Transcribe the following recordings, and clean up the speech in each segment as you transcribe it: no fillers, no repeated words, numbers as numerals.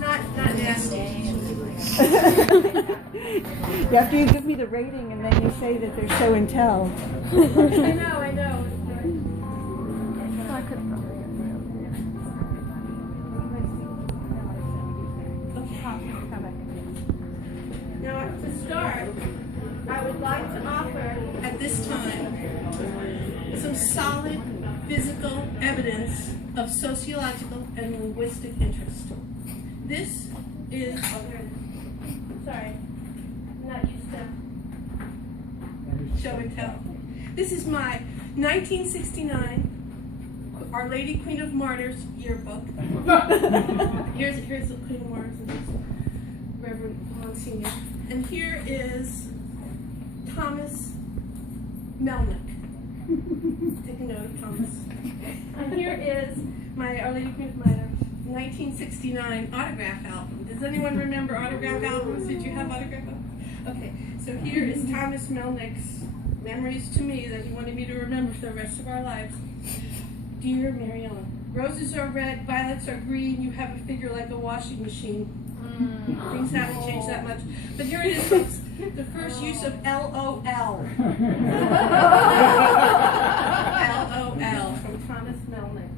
Not nasty. After you give me the rating and then you say that they're show and tell. I know. Now, to start, I would like to offer at this time some solid physical evidence of sociological and linguistic interest. This is, sorry, I'm not used to show and tell. This is my 1969 Our Lady Queen of Martyrs yearbook. Here's the Queen of Martyrs, and this Reverend Monsignor. And here is Thomas Melnick. Take a note of Thomas. And here is my Our Lady Queen of Martyrs 1969 autograph album. Does anyone remember autograph albums? Did you have autograph albums? Okay, so here is Thomas Melnick's memories to me that he wanted me to remember for the rest of our lives. Dear Mary Ellen, roses are red, violets are green, you have a figure like a washing machine. Things haven't changed that much. But here it is, folks. The first use of LOL. LOL from Thomas Melnick.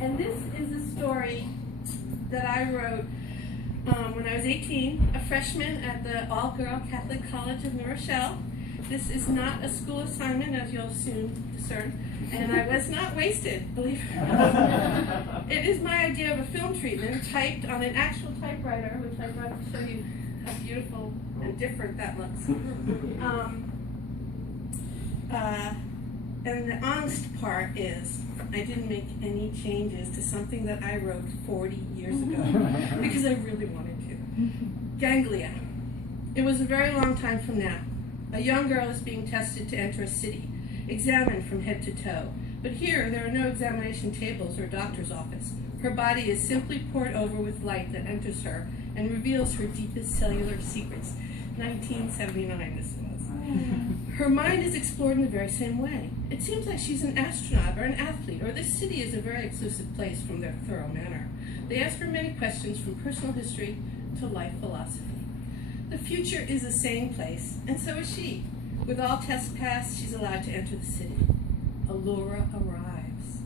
And this is a story that I wrote when I was 18, a freshman at the all-girl Catholic College of New Rochelle. This is not a school assignment, as you'll soon discern, and I was not wasted, believe it or not. It is my idea of a film treatment typed on an actual typewriter, which I'm going to show you how beautiful and different that looks. And the honest part is, I didn't make any changes to something that I wrote 40 years ago, because I really wanted to. Ganglia. It was a very long time from now. A young girl is being tested to enter a city, examined from head to toe. But here, there are no examination tables or doctor's office. Her body is simply poured over with light that enters her and reveals her deepest cellular secrets. 1979, this was. Her mind is explored in the very same way. It seems like she's an astronaut or an athlete, or this city is a very exclusive place from their thorough manner. They ask her many questions from personal history to life philosophy. The future is a sane place, and so is she. With all tests passed, she's allowed to enter the city. Allura arrives.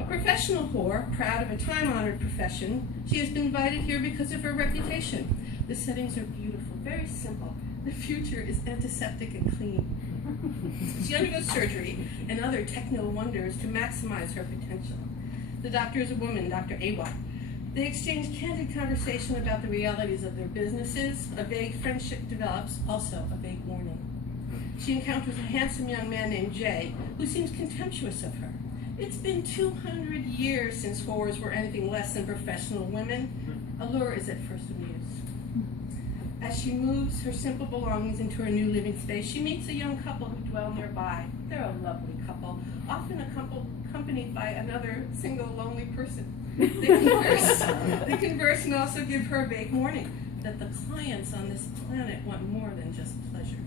A professional whore, proud of a time-honored profession, she has been invited here because of her reputation. The settings are beautiful, very simple. The future is antiseptic and clean. She undergoes surgery and other techno wonders to maximize her potential. The doctor is a woman, Dr. Awa. They exchange candid conversation about the realities of their businesses. A vague friendship develops, also a vague warning. She encounters a handsome young man named Jay, who seems contemptuous of her. It's been 200 years since whores were anything less than professional women. Allure is at first amused. As she moves her simple belongings into her new living space, she meets a young couple who dwell nearby. They're a lovely couple, often accompanied by another single lonely person. They converse and also give her a vague warning that the clients on this planet want more than just pleasure.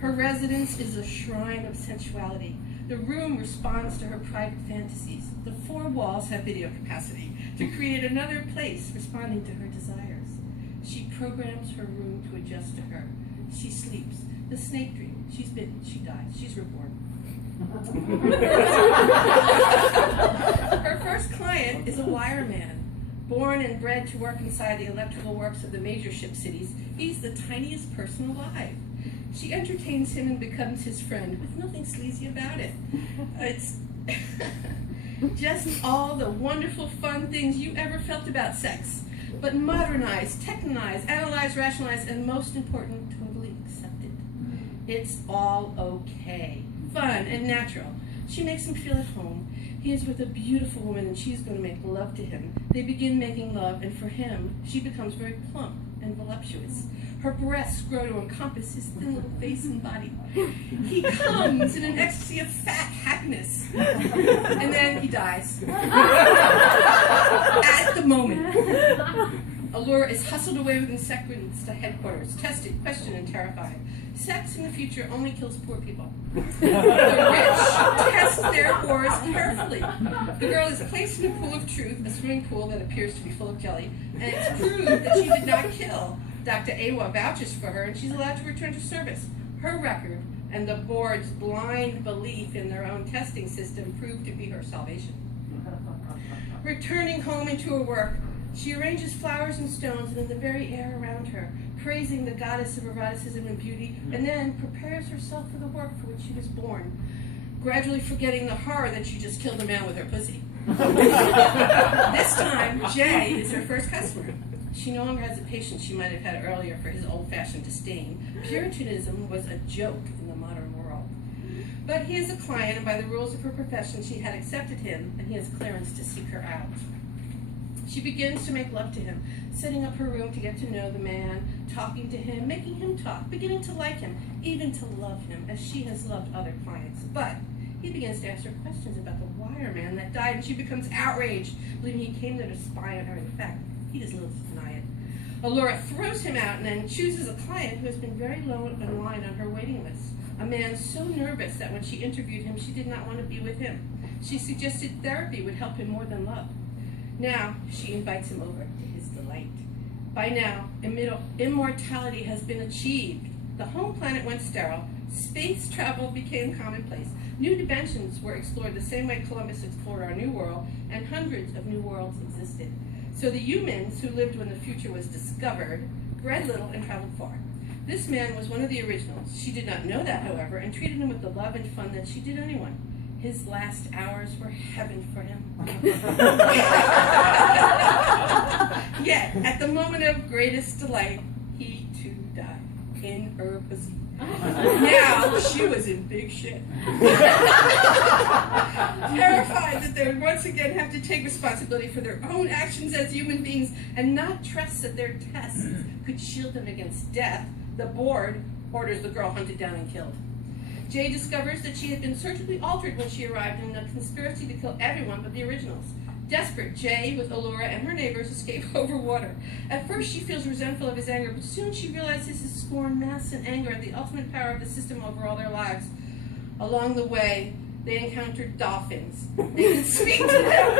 Her residence is a shrine of sensuality. The room responds to her private fantasies. The four walls have video capacity to create another place responding to her desires. She programs her room to adjust to her. She sleeps. The snake dream. She's bitten. She dies. She's reborn. Her first client is a wireman. Born and bred to work inside the electrical works of the major ship cities, he's the tiniest person alive. She entertains him and becomes his friend with nothing sleazy about it. It's just all the wonderful, fun things you ever felt about sex, but modernized, technized, analyzed, rationalized, and most important, totally accepted. It's all okay, fun, and natural. She makes him feel at home. He is with a beautiful woman, and she's going to make love to him. They begin making love, and for him, she becomes very plump and voluptuous. Her breasts grow to encompass his thin little face and body. He comes in an ecstasy of fat happiness. And then he dies. At the moment. Allura is hustled away within seconds to headquarters, tested, questioned, and terrified. Sex in the future only kills poor people. The rich test their horrors carefully. The girl is placed in a pool of truth, a swimming pool that appears to be full of jelly, and it's proved that she did not kill. Dr. Awa vouches for her, and she's allowed to return to service. Her record and the board's blind belief in their own testing system proved to be her salvation. Returning home into her work, she arranges flowers and stones and in the very air around her, praising the goddess of eroticism and beauty, and then prepares herself for the work for which she was born, gradually forgetting the horror that she just killed a man with her pussy. This time, Jay is her first customer. She no longer has the patience she might have had earlier for his old-fashioned disdain. Puritanism was a joke in the modern world. But he is a client, and by the rules of her profession, she had accepted him, and he has clearance to seek her out. She begins to make love to him, setting up her room to get to know the man, talking to him, making him talk, beginning to like him, even to love him, as she has loved other clients. But he begins to ask her questions about the wire man that died, and she becomes outraged, believing he came there to spy on her. In fact, he does little to deny it. Allura throws him out and then chooses a client who has been very low in line on her waiting list. A man so nervous that when she interviewed him, she did not want to be with him. She suggested therapy would help him more than love. Now, she invites him over to his delight. By now, immortality has been achieved. The home planet went sterile. Space travel became commonplace. New dimensions were explored the same way Columbus explored our new world, and hundreds of new worlds existed. So the humans, who lived when the future was discovered, bred little and traveled far. This man was one of the originals. She did not know that, however, and treated him with the love and fun that she did anyone. His last hours were heaven for him. Yet, at the moment of greatest delight, he too died in her pussy. Now, she was in big shit. Terrified that they would once again have to take responsibility for their own actions as human beings and not trust that their tests could shield them against death, the board orders the girl hunted down and killed. Jay discovers that she had been surgically altered when she arrived in a conspiracy to kill everyone but the originals. Desperate, Jay, with Allura and her neighbors, escape over water. At first, she feels resentful of his anger, but soon she realizes his scorn, masks, and anger at the ultimate power of the system over all their lives. Along the way, they encounter dolphins. They can speak to them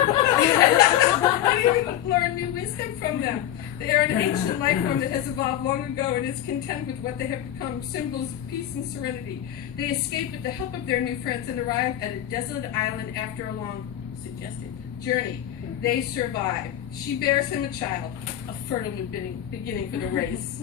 and even learn new wisdom from them. They are an ancient life form that has evolved long ago and is content with what they have become, symbols of peace and serenity. They escape with the help of their new friends and arrive at a desolate island after a long, suggested, journey. They survive. She bears him a child, a fertile beginning for the race.